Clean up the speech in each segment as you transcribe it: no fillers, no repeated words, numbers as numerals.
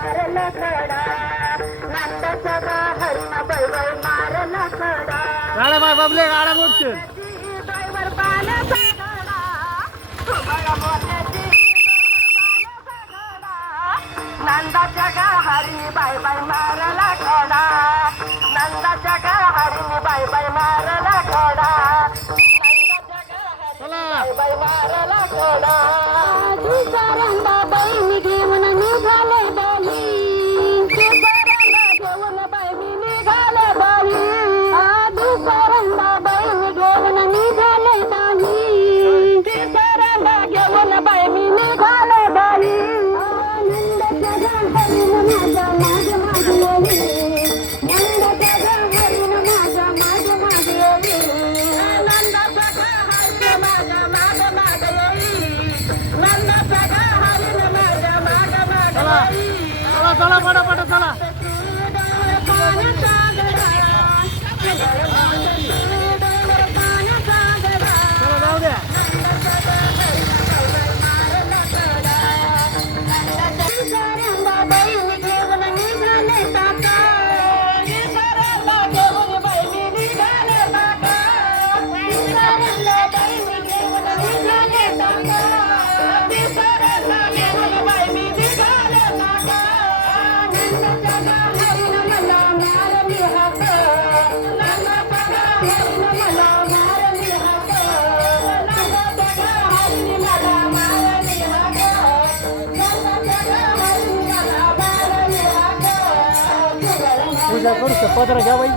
मारला खडा नंदाचा हरिण बैल मारला खडा गाड्या बाय बाबले गाड्या मोठचे ड्रायव्हर पाण्याचा खडा तुबळ मोत्याची नंदाच्या गा हरिणी बाय बाय मारला खडा नंदाच्या गा हरिणी बाय बाय मारला खडा नंदाच्या गा हरिणी बाय बाय मारला खडा दुसऱ्यांदा बहिणी घेऊन निघाले बाई दुसऱ्यांदा घेऊन बहिणी निघाले बाई दुसऱ्यांदा बहिणी घेऊन निघाले बाई तिसऱ्यांदा घेऊन बहिणी निघाले बाई चला चला पटापट चला चला जाऊ द्या पूजा करू शकतो पत्र घ्या बाई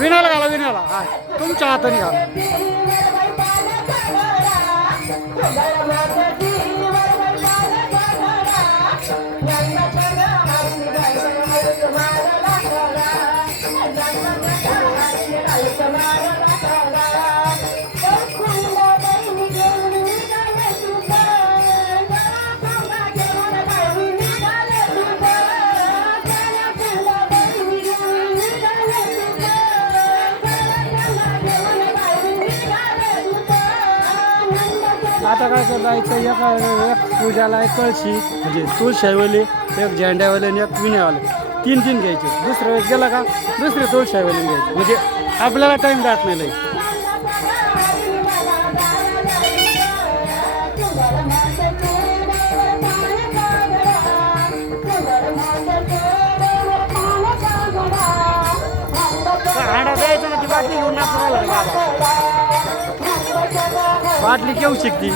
विणाला घाला विणाला हा तुमच्या हाताने घाला आता काय करायचं एक पूजाला एक कळशी म्हणजे तुळशाईवाले एक झेंड्यावाले आणि एक विण्यावाले तीन तीन घ्यायचे दुसऱ्या वेळेस गेला का दुसरे तुळशाईवाले घ्यायचे म्हणजे आपल्याला टाईम जात नाही लई हाडा द्यायचं ना ती बाटली घेऊन बाटली घेऊ शकते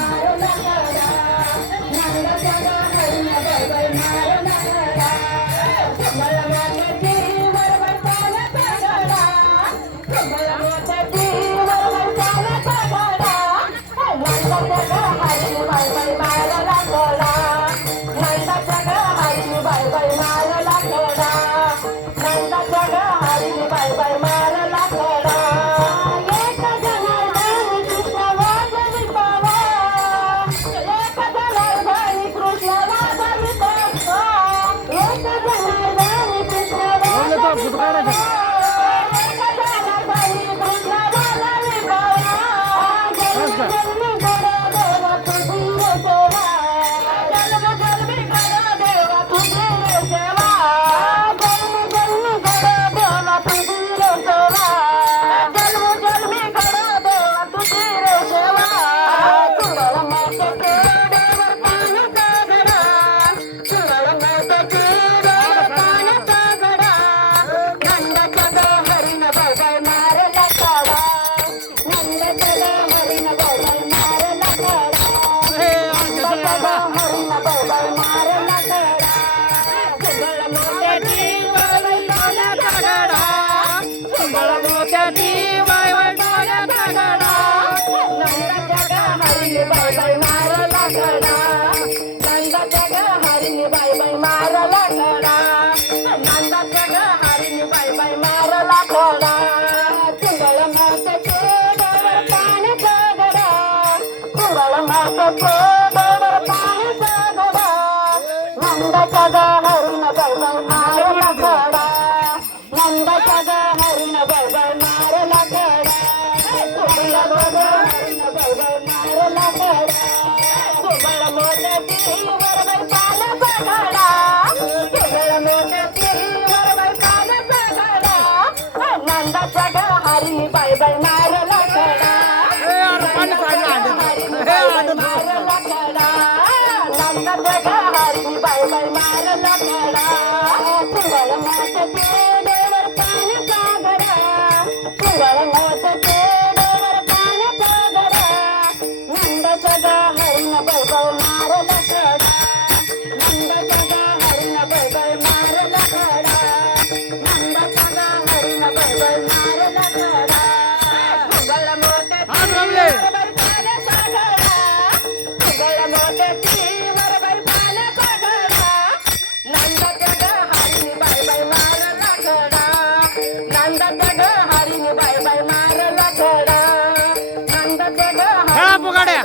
हरी बाय बाय मारला खडा मारला खडा नंदाच्या घरी बाय बाय मारला खडा कुंगळ मोठे डोवर पाण्याचा गडा कुंगळ मोठे डोवर पाण्याचा गडा नंदाच्या हरीन बाय बाय मारला खडा नंदाच्या हरीन बाय बाय मारला खडा नंदाच्या हरीन बाय बाय मारला खडा कुंगळ मोठे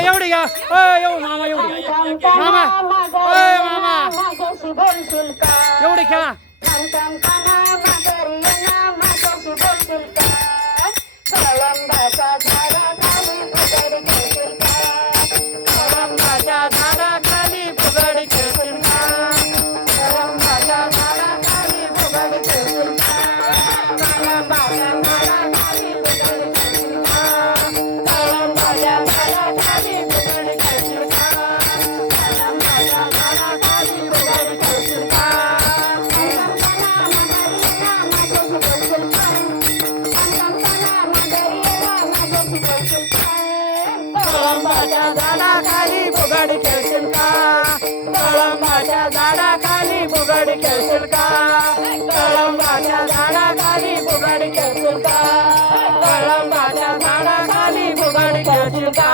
एवढी घ्या मामा एवढी मामा मामा एवढी खेळा झाडाखाली फुगडी खेळशील का कळंबाच्या झाडाखाली फुगडी खेळशील का कळंबाच्या झाडाखाली फुगडी खेळशील का कळंबाच्या झाडाखाली फुगडी खेळशील का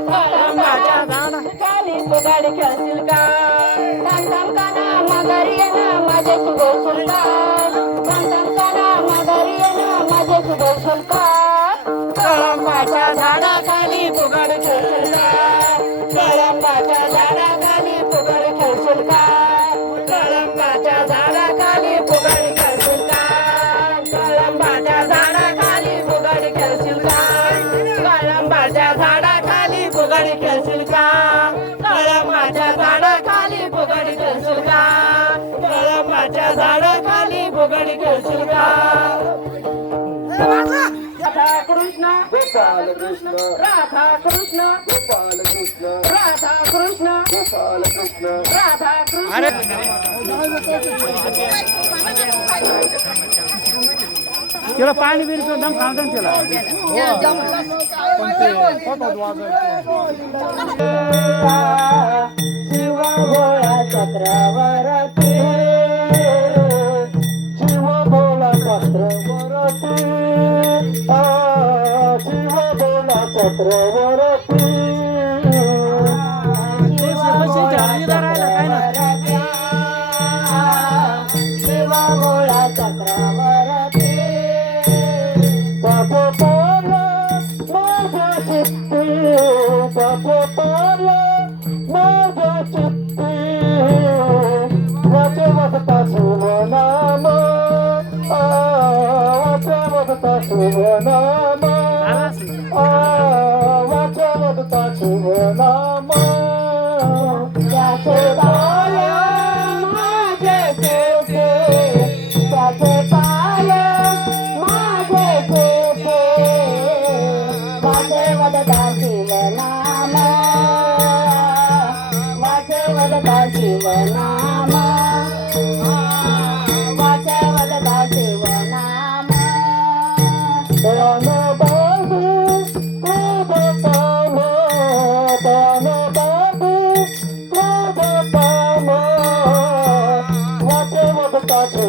कळंबाच्या झाडाखाली फुगडी खेळशील का काना मगरी ना माझ्याशी बोलशील का काना मगरी ना माझ्याशी बोलशील का कळंबाच्या झाडाखाली फुगडी खेळशील का कळंबाच्या झाडाखाली फुगडी खेळशील का कळंबाच्या झाडाखाली फुगडी खेळशील का कळंबाच्या झाडाखाली फुगडी खेळशील का कळंबाच्या झाडाखाली फुगडी खेळशील का कळंबाच्या झाडाखाली फुगडी खेळशील का कळंबाच्या झाडाखाली फुगडी खेळशील का राधा कृष्ण गोपाल कृष्ण राधा कृष्ण गोपाल कृष्ण राधा कृष्ण गोपाल कृष्ण राधा कृष्ण अरे तिला पाणी बिरी तो दम खावतो तिला शिव भोळा चक्रवर्ती शिव भोळा चक्रवर्ती शिव भोळा चक्रवर्ती शिव भोळा चक्रवर्ती पपोला माझ्या चित्ती पपोला माझ्या चित्ती वाचवता शिवनाम वाचवता शिवनाम वाचवता शिवनाम त्याचे बाया माझे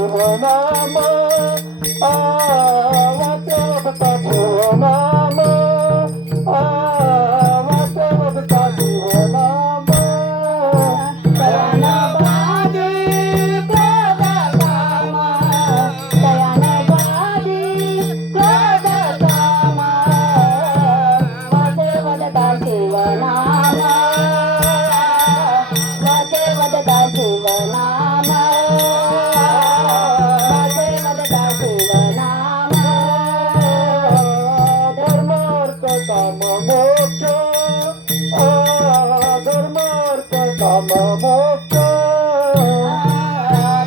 शिवनाम वाचे वदता शिवनाम वाचे वदता शिवनाम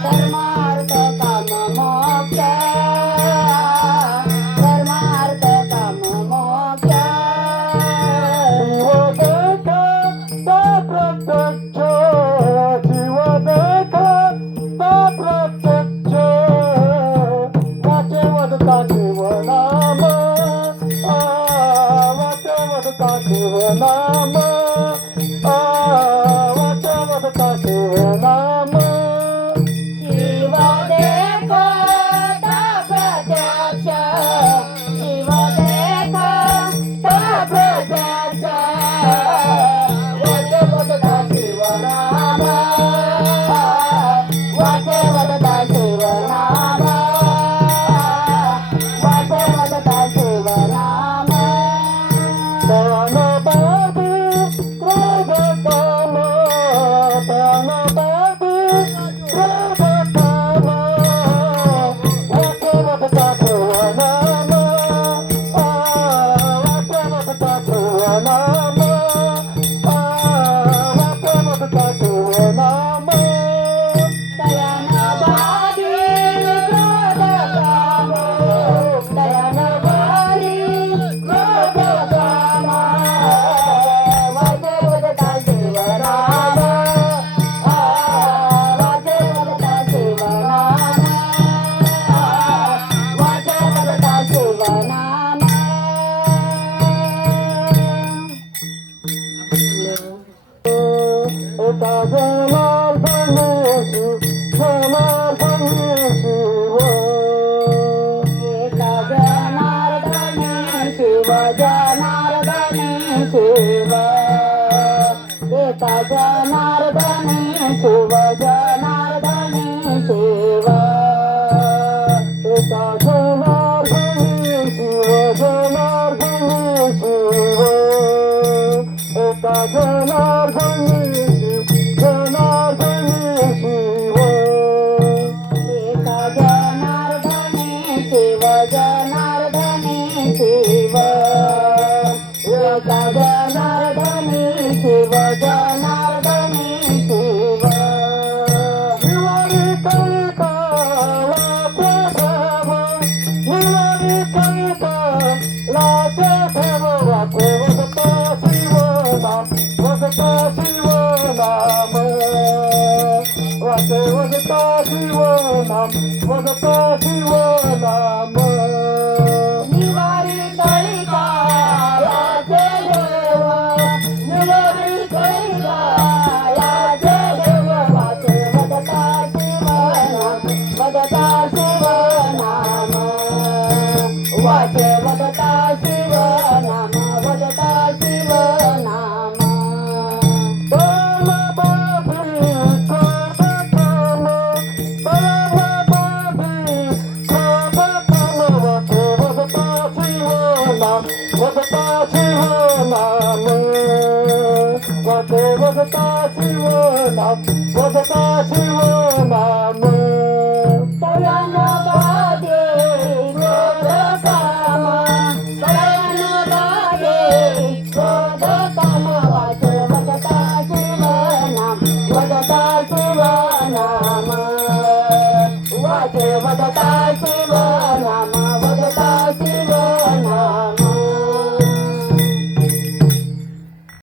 धर्मार्थ काम मोक्ष धर्मार्थ काम मोक्ष शिव देखा ता प्रत्यक्ष शिव देखा ता प्रत्यक्ष वाचे वदता शिवनाम वाचे वदता शिवनाम वाचे वदता शिवनाम प्राणबाबू क्रोध काम प्राणबाबू क्रोध काम वाचे वदता शिवनाम वाचे वदता शिवनाम वाचे वदता शिवनाम एका जनार्दने शिव जनार्दने शिव एका जनार्दने शिव जनार्दने शिव एका जनार्दने शिव जनार्दने शिव एका जनार्दने शिव जनार्दने शिव एका जनार्दने शिव जनार्दने शिव एका जनार्दने शिव जनार्दने शिव निवारी कैकाला प्रभव निवारी कैकाला प्रभव वाचे वदता शिवनाम वदता शिवनाम वाचे वदता शिवनाम वदता शिवनाम निवारी कैकालाचे देव निवारी कैकालाचे देव वाचे वदता शिवनाम वदता शिवनाम वाचे वदता शिवनाम वदता शिवनाम बाबाजी क्रोध काम बाबाजी क्रोध काम वाचे वदता शिवनाम वदता शिवनाम वाचे वदता शिवनाम वदता शिवनाम तयानबादे क्रोध काम तयानबादे क्रोध काम वाचे वदता शिवनाम वदता शिवनाम वाचे वदता शिवनाम